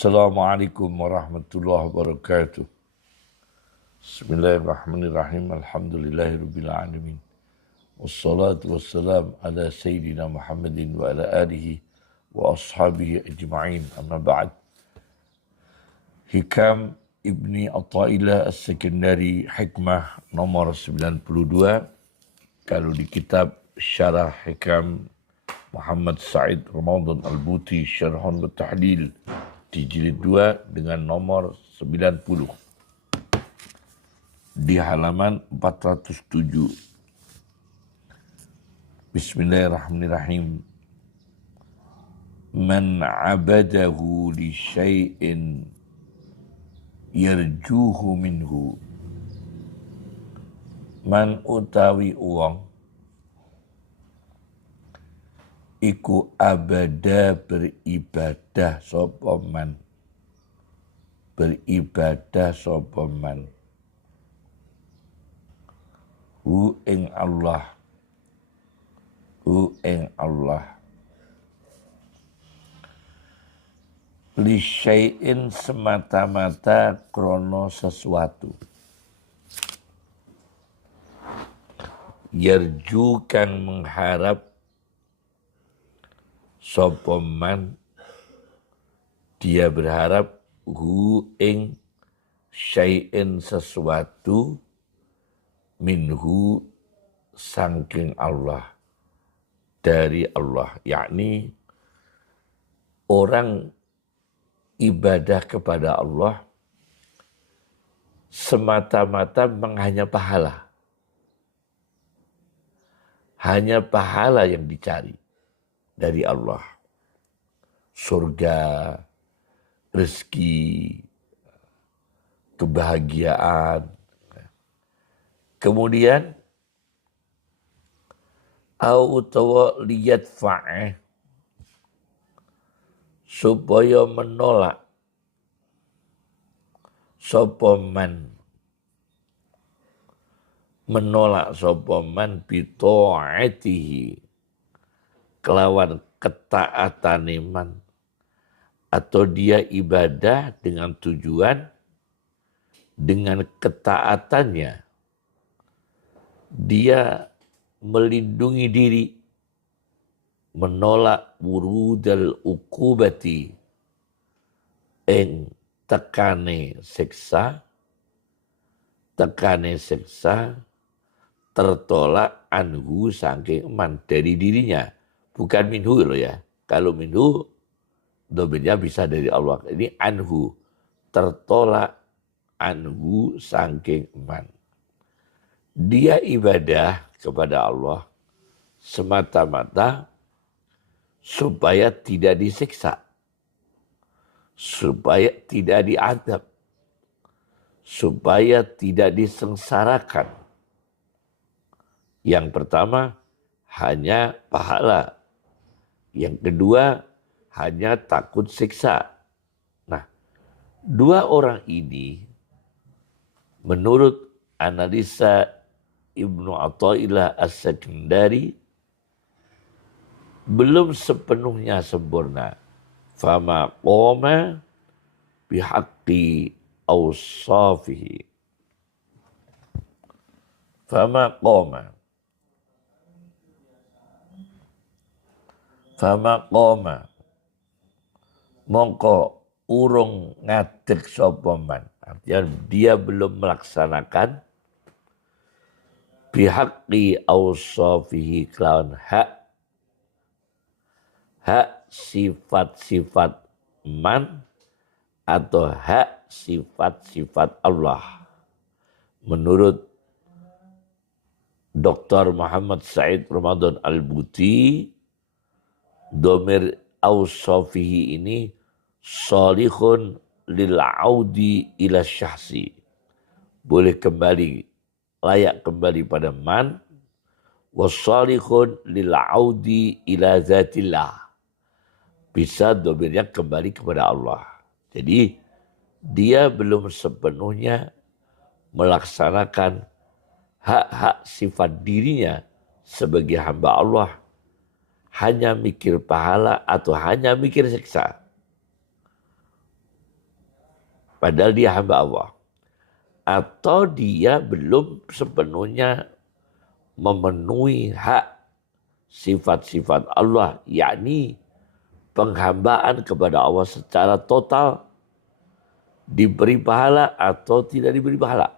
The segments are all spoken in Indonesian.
Assalamualaikum warahmatullahi wabarakatuh. Bismillahirrahmanirrahim. Alhamdulillahirabbil alamin. Wassalatu wassalam ala sayyidina Muhammadin wa ala alihi wa ashabihi ajma'in. Amma ba'd. Hikam Ibni Athaillah As-Sakandari Hikmah nomor 92. Kalau di kitab Syarah Hikam Muhammad Sa'id Ramadan Al-Buti Syarhun wa Tahlil di jilid 2 dengan nomor 90 di halaman 407. Bismillahirrahmanirrahim. Man abadahu li syai'in yarjuhu minhu. Man utawi uang iku abada beribadah sapa man, beribadah sapa man hu ing Allah, hu ing Allah li syai'in semata-mata krono sesuatu, yarju kang mengharap sapa man, dia berharap hu ing syai'in sesuatu minhu saking Allah, dari Allah, yakni orang ibadah kepada Allah semata-mata hanya pahala, hanya pahala yang dicari dari Allah, surga, rezeki, kebahagiaan. Kemudian au utawa liyat fa'eh, supaya menolak sapa man, menolak sapa man bita'atihi, kelawan ketaatan iman, atau dia ibadah dengan tujuan dengan ketaatannya dia melindungi diri, menolak wurudal ukubati ing tekane siksa, tertolak anhu saking man, dari dirinya, bukan minhu loh ya. Kalau minhu domennya bisa dari Allah, ini anhu, tertolak anhu saking man. Dia ibadah kepada Allah semata-mata supaya tidak disiksa, supaya tidak diadab, supaya tidak disengsarakan. Yang pertama hanya pahala, yang kedua hanya takut siksa. Nah, dua orang ini menurut analisa Ibnu Athaillah As-Sakandari belum sepenuhnya sempurna. Fama qoma bihaqqi awsafihi. Fama qoma mongko urung ngadeg sapa man. Artinya dia belum melaksanakan bihaqqi awsafihi, kelawan hak sifat-sifat man atau hak sifat-sifat Allah. Menurut Dr. Muhammad Sa'id Ramadan Al-Buti, domir awsafihi ini salihun lil'audi ila syahsi, boleh kembali, layak kembali pada man, wassalihun lil'audi ila zatillah, bisa domirnya kembali kepada Allah. Jadi dia belum sepenuhnya melaksanakan hak-hak sifat dirinya sebagai hamba Allah, hanya mikir pahala atau hanya mikir siksa. padahal dia hamba Allah. Atau dia belum sepenuhnya memenuhi hak sifat-sifat Allah, yakni penghambaan kepada Allah secara total, diberi pahala atau tidak diberi pahala.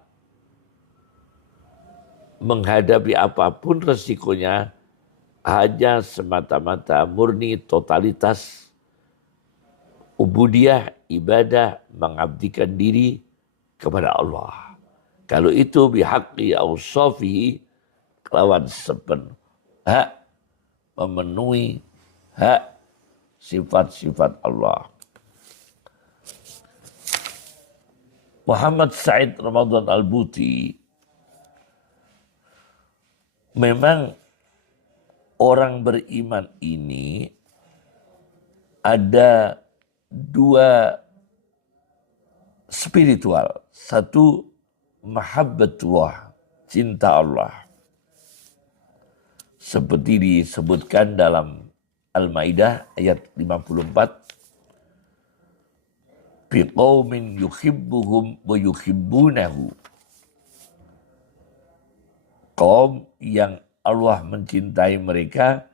Menghadapi apapun resikonya hanya semata-mata murni totalitas ubudiyah, ibadah, mengabdikan diri kepada Allah. Kalau itu bihaqqi awsafihi, kelawan sepenuh hak memenuhi hak sifat-sifat Allah. Muhammad Said Ramadan Al-Buti memang orang beriman ini ada dua spiritual. Satu, mahabbatullah, cinta Allah. Seperti disebutkan dalam Al-Maidah ayat 54. Biqaumin yuhibbuhum wa yuhibbunahu. Kaum yang Allah mencintai mereka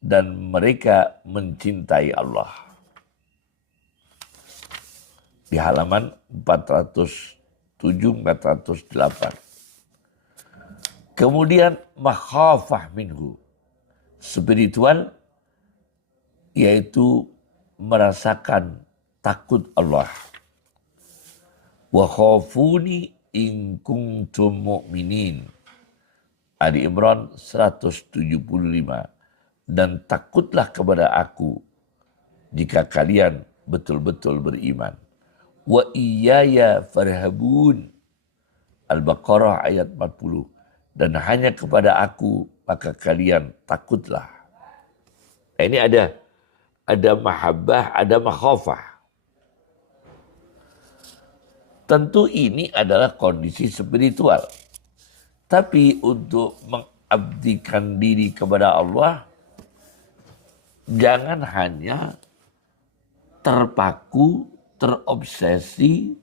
dan mereka mencintai Allah. Di halaman 407-408. Kemudian makhafah minhu, spiritual, yaitu merasakan takut Allah. Wa khafuni in kuntum mu'minin. Ali Imran 175. Dan takutlah kepada aku jika kalian betul-betul beriman. Wa iyaya farhabun. Al-Baqarah ayat 40. Dan hanya kepada aku maka kalian takutlah. Ini ada mahabbah, ada makhafah. Tentu ini adalah kondisi spiritual. Tapi untuk mengabdikan diri kepada Allah, jangan hanya terpaku, terobsesi,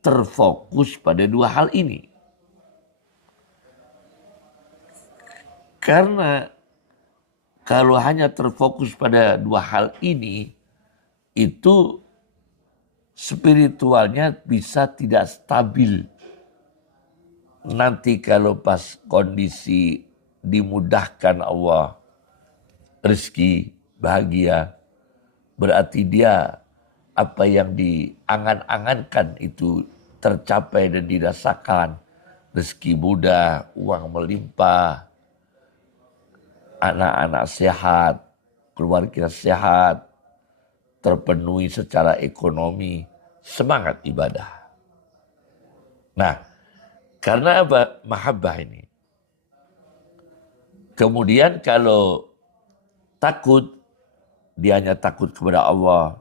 terfokus pada dua hal ini. Karena kalau hanya terfokus pada dua hal ini, itu spiritualnya bisa tidak stabil. Nanti kalau pas kondisi dimudahkan Allah, rezeki, bahagia, berarti dia apa yang diangan-angankan itu tercapai dan dirasakan. Rezeki mudah, uang melimpah, anak-anak sehat, keluarga sehat, terpenuhi secara ekonomi, semangat ibadah. Nah, karena apa? Mahabbah ini. Kemudian kalau takut, dia hanya takut kepada Allah,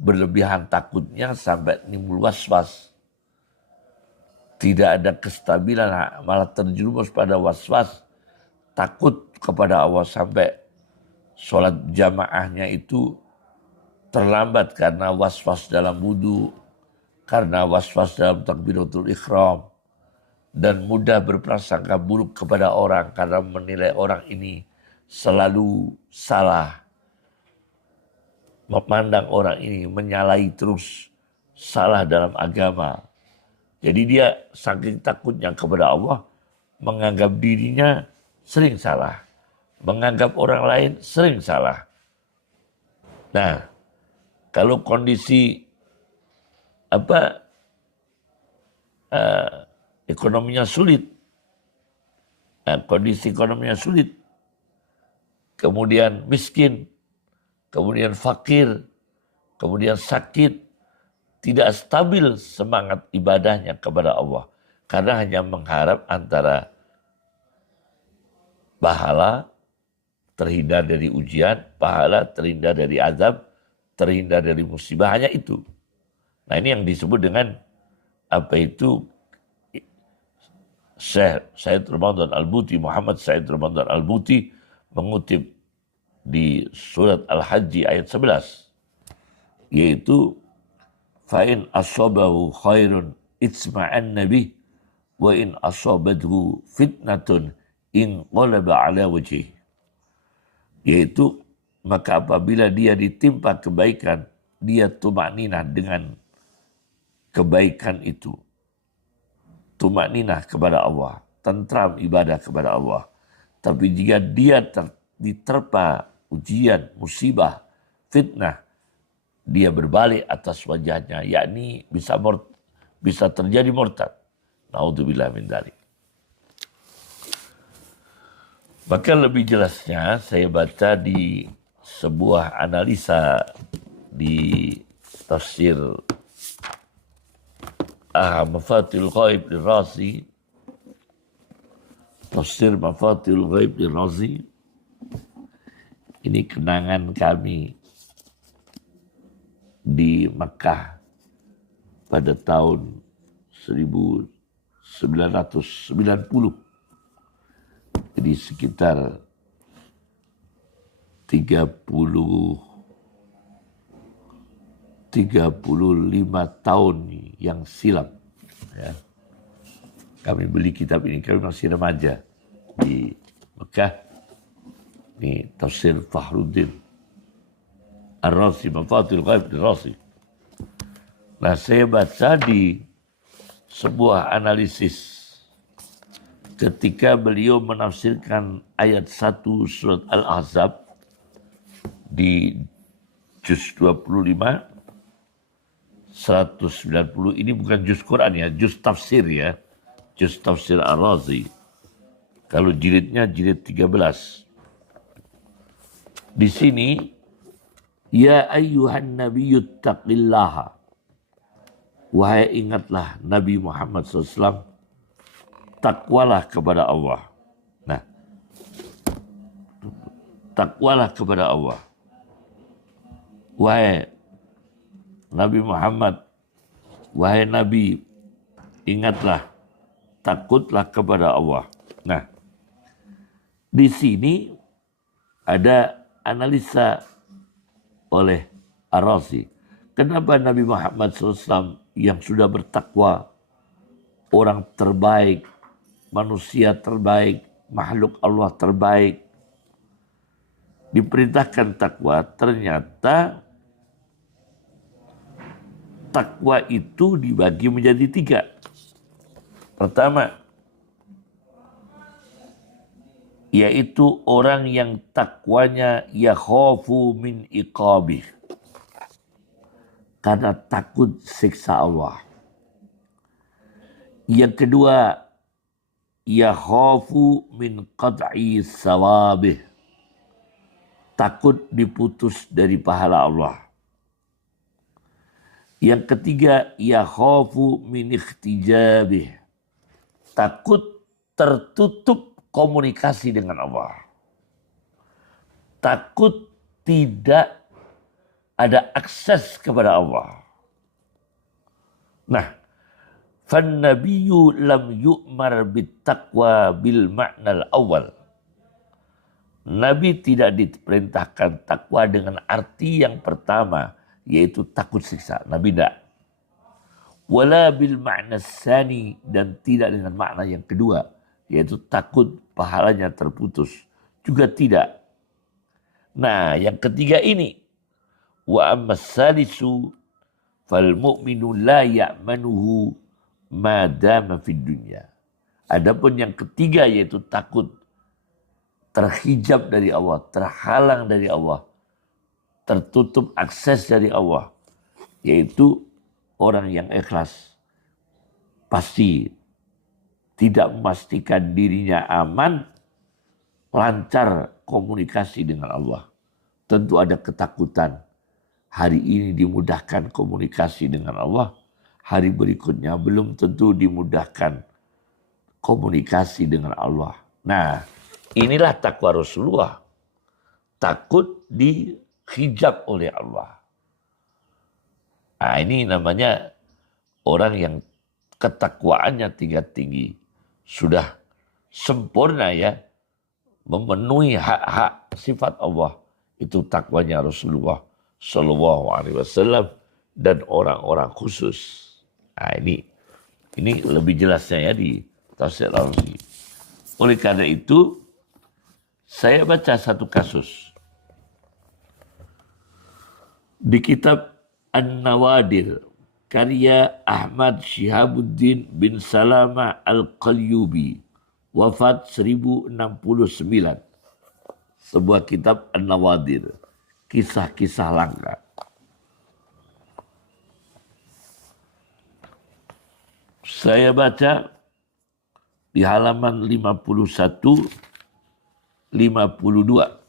berlebihan takutnya sampai timbul waswas. Tidak ada kestabilan, malah terjerumus pada waswas, takut kepada Allah sampai sholat jamaahnya itu terlambat karena waswas dalam wudu, karena waswas dalam takbiratul ihram, dan mudah berprasangka buruk kepada orang karena menilai orang ini selalu salah. Memandang orang ini menyalahi terus, salah dalam agama. Jadi dia saking takutnya kepada Allah, menganggap dirinya sering salah, menganggap orang lain sering salah. Nah, kalau kondisi ekonominya sulit, kondisi ekonominya sulit, kemudian miskin, kemudian fakir, kemudian sakit, tidak stabil semangat ibadahnya kepada Allah. Karena hanya mengharap antara pahala terhindar dari ujian, pahala terhindar dari azab, terhindar dari musibah, hanya itu. Nah, ini yang disebut dengan apa itu Syekh Said Ramadan Al-Buti, Muhammad Said Ramadan Al-Buti mengutip di surat Al-Hajj ayat 11, yaitu fa in asabahu khairun itsma'an nabi wa in asabathu fitnatun in qalaba ala wajhi. Yaitu maka apabila dia ditimpa kebaikan, dia tumakninah dengan kebaikan itu. Tumakninah kepada Allah, tentram ibadah kepada Allah. Tapi jika dia diterpa ujian, musibah, fitnah, dia berbalik atas wajahnya, yakni bisa terjadi murtad. Naudzubillah min dzalik. Maka lebih jelasnya saya baca di sebuah analisa di tafsir Mafatihul Ghaib Ar-Razi, tafsir Mafatihul Ghaib Ar-Razi. Ini kenangan kami di Mekah pada tahun 1990. Jadi sekitar 35 tahun yang silam. Ya. Kami beli kitab ini, kami masih remaja di Mekah. Ini tafsir Fakhruddin Ar-Razi, Mafatihul Ghaib Ar-Razi. Nah, saya baca di sebuah analisis ketika beliau menafsirkan ayat 1 surat Al-Ahzab di juz 25 190. Ini bukan juz Quran ya, juz tafsir ya. Juz tafsir Ar-Razi. Kalau jilidnya jilid 13. Di sini, ya ayyuhan nabiyyu taqillaha. Wahai ingatlah Nabi Muhammad SAW, takwalah kepada Allah. Nah, takwalah kepada Allah. Wahai Nabi Muhammad, wahai Nabi, ingatlah, takutlah kepada Allah. Nah, di sini ada analisa oleh Ar-Razi. Kenapa Nabi Muhammad SAW yang sudah bertakwa, orang terbaik, manusia terbaik, makhluk Allah terbaik, diperintahkan takwa? Ternyata takwa itu dibagi menjadi 3. Pertama, yaitu orang yang takwanya yakhafu min iqabih, karena takut siksa Allah. Yang kedua, yakhafu min qat'i sawabih, takut diputus dari pahala Allah. Yang ketiga, yakhafu min ikhtijabih, takut tertutup komunikasi dengan Allah. Takut tidak ada akses kepada Allah. Nah, فَالنَّبِيُّ لَمْ يُؤْمَرْ بِالتَّقْوَى بِالْمَعْنَى الْأَوَّلِ. Nabi tidak diperintahkan takwa dengan arti yang pertama, yaitu takut siksa. Nabi tidak. Wala bil ma'na tsani, dan tidak dengan makna yang kedua, yaitu takut pahalanya terputus. Juga tidak. Nah, yang ketiga ini, wa ammas salisu fal mu'minu la ya'manuhu ma dama fid dunya. Adapun yang ketiga, yaitu takut terhijab dari Allah, terhalang dari Allah, tertutup akses dari Allah, yaitu orang yang ikhlas pasti tidak memastikan dirinya aman, lancar komunikasi dengan Allah. Tentu ada ketakutan. Hari ini dimudahkan komunikasi dengan Allah, hari berikutnya belum tentu dimudahkan komunikasi dengan Allah. Nah, inilah takwa Rasulullah. Takut dihijab oleh Allah. Nah, ini namanya orang yang ketakwaannya tingkat tinggi. Sudah sempurna ya. Memenuhi hak-hak sifat Allah. Itu takwanya Rasulullah Sallallahu Alaihi Wasallam dan orang-orang khusus. Nah, ini lebih jelasnya ya di Tafsir Ar-Razi. Oleh karena itu, saya baca satu kasus di kitab An-Nawadir karya Ahmad Syihabuddin bin Salama Al-Qalyubi, wafat 1069. Sebuah kitab An-Nawadir, kisah-kisah langka. Saya baca di halaman 51, 52.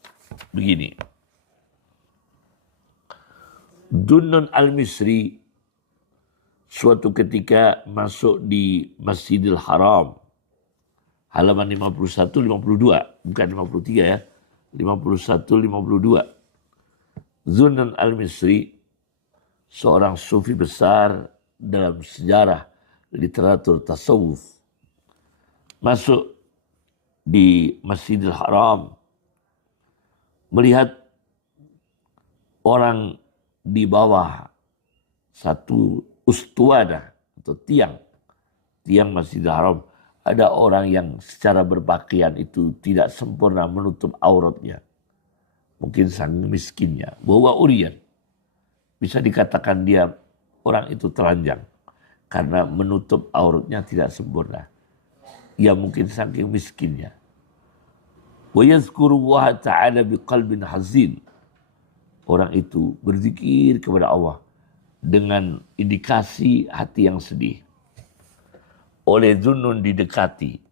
Begini. Dunnun al-Misri suatu ketika masuk di Masjidil Haram. Halaman 51, 52. Bukan 53 ya. 51, 52. Dunnun al-Misri, seorang sufi besar dalam sejarah literatur tasawuf, masuk di Masjidil Haram, melihat orang di bawah satu ustuwadah atau tiang Masjidil Haram. Ada orang yang secara berpakaian itu tidak sempurna menutup auratnya. Mungkin sang miskinnya, bahwa urian. Bisa dikatakan dia orang itu telanjang karena menutup auratnya tidak sempurna. Ya mungkin saking miskinnya. Wa yazkurullaha ta'ala biqalbin hazin. Orang itu berzikir kepada Allah dengan indikasi hati yang sedih. Oleh Zunnun didekati.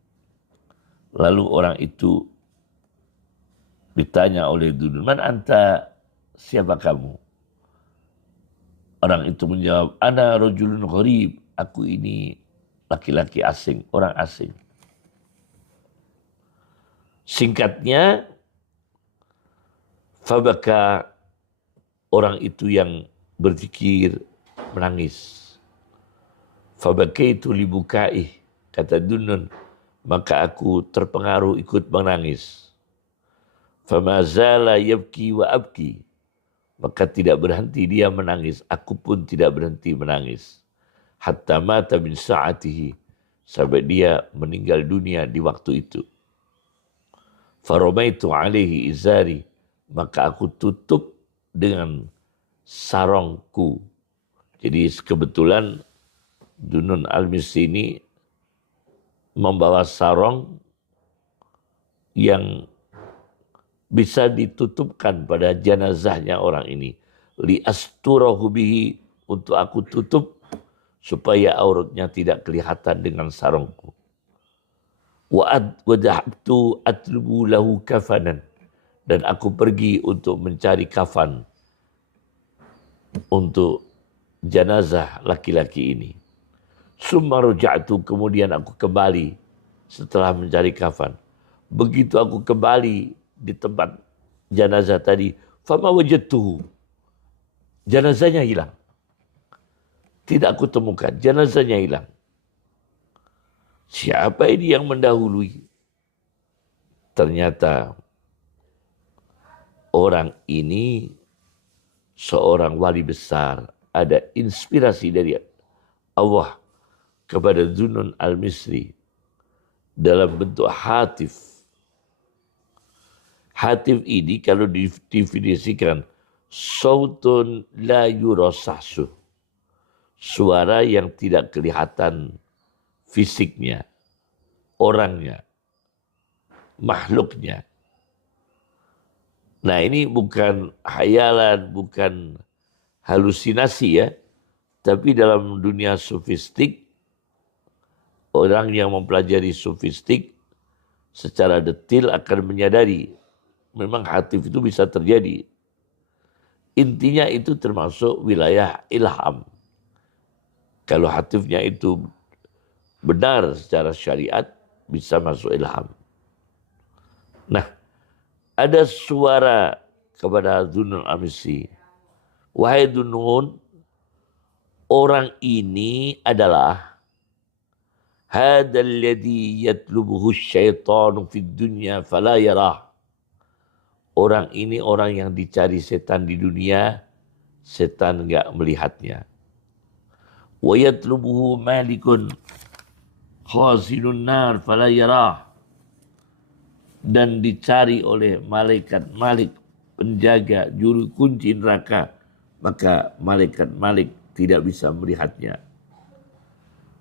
Lalu orang itu ditanya oleh Zunnun, "Man anta, siapa kamu?" Orang itu menjawab, "Ana rajulun gharib." Aku ini laki-laki asing, orang asing. Singkatnya, fabaka, orang itu yang berzikir menangis. Fabakaitu libukaih, kata Dunnun, maka aku terpengaruh ikut menangis. Famazala yabki wa abki, maka tidak berhenti dia menangis, aku pun tidak berhenti menangis. Hatta mata min sa'atihi, sampai dia meninggal dunia di waktu itu. Faromaitu alaihi izari, maka aku tutup dengan sarongku. Jadi kebetulan Dunnun al-Misri ini membawa sarong yang bisa ditutupkan pada jenazahnya orang ini. Li asturahu bihi, untuk aku tutup supaya auratnya tidak kelihatan dengan sarungku. Wa dhahabtu atlubu lahu kafanan, dan aku pergi untuk mencari kafan untuk jenazah laki-laki ini. Summa raja'tu, kemudian aku kembali setelah mencari kafan. Begitu aku kembali di tempat jenazah tadi, fama wajadtuhu, jenazahnya hilang. Tidak aku temukan, jenazahnya hilang. Siapa ini yang mendahului? Ternyata orang ini seorang wali besar. Ada inspirasi dari Allah kepada Zunnun al-Misri dalam bentuk hatif. Hatif ini kalau didefinisikan, sautun la yurasahsuh, suara yang tidak kelihatan fisiknya, orangnya, makhluknya. Nah, ini bukan hayalan, bukan halusinasi ya, tapi dalam dunia sufistik, orang yang mempelajari sufistik secara detail akan menyadari memang hatif itu bisa terjadi. Intinya itu termasuk wilayah ilham. Kalau hatifnya itu benar secara syariat, bisa masuk ilham. Nah, ada suara kepada Zunnun al-Misri. Wahai Zunnun, orang ini adalah hadzal ladzi yatlubuhu syaitanu fid dunya fala yarah. Orang ini orang yang dicari setan di dunia setan enggak melihatnya. Wa yatlubuhu malikun khazinun nar fala yarah, dan dicari oleh malaikat Malik, penjaga juru kunci neraka, maka malaikat Malik tidak bisa melihatnya.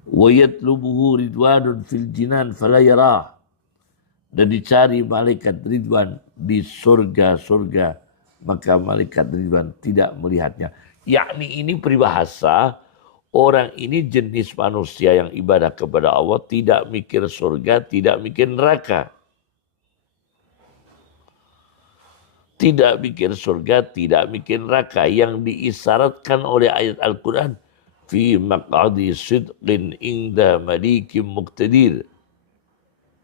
Wa yatlubuhu ridwanun fil jinan fala yarah, dan dicari malaikat Ridwan di surga-surga, maka malaikat Ridwan tidak melihatnya. Yakni ini peribahasa, orang ini jenis manusia yang ibadah kepada Allah, tidak mikir surga, tidak mikir neraka. Tidak mikir surga, tidak mikir neraka, yang diisyaratkan oleh ayat Al-Quran, fi maq'adi sidqin inda malikim muqtadir,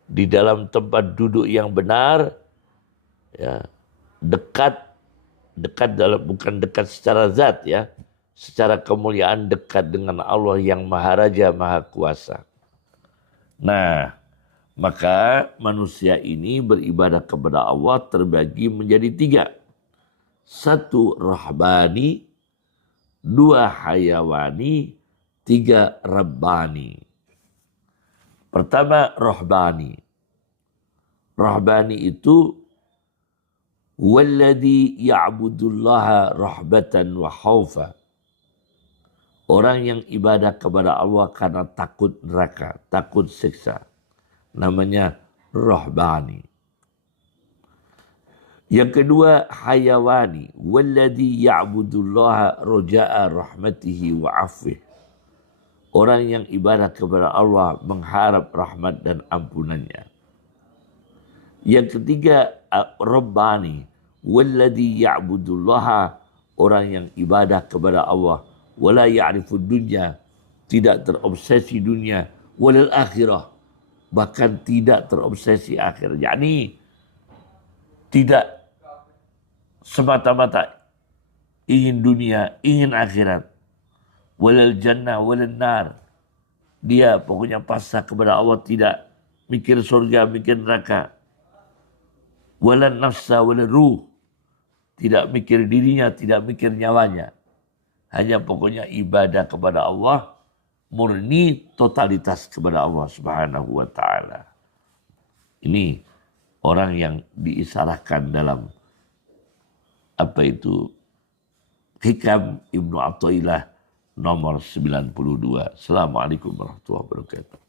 di dalam tempat duduk yang benar, ya, dekat dalam, bukan dekat secara zat, ya, secara kemuliaan dekat dengan Allah yang Maha Raja, Maha Kuasa. Nah, maka manusia ini beribadah kepada Allah terbagi menjadi 3. 1 rahbani, 2 hayawani, 3 rabbani. Pertama rahbani. Rahbani itu walladhi ya'budullaha rahbatan wa khaufa. Orang yang ibadah kepada Allah karena takut neraka, takut siksa. Namanya rahbani. Yang kedua hayawani, walladhi ya'budullaha raja'a rahmatihi wa afwih. Orang yang ibadah kepada Allah mengharap rahmat dan ampunannya. Yang ketiga rabbani, walladhi ya'budullaha, orang yang ibadah kepada Allah wala ya'rifud dunya, tidak terobsesi dunia, walal akhirah, bahkan tidak terobsesi akhir. yakni tidak semata-mata ingin dunia, ingin akhirat. Walal jannah walal nar, dia pokoknya pasrah kepada Allah, tidak mikir surga, mikir neraka. Walal nafsa walal ruh, tidak mikir dirinya, tidak mikir nyawanya. Hanya pokoknya ibadah kepada Allah, murni totalitas kepada Allah Subhanahu wa ta'ala. Ini orang yang diisyaratkan dalam Hikam Ibnu Athaillah nomor 92. Assalamualaikum warahmatullahi wabarakatuh.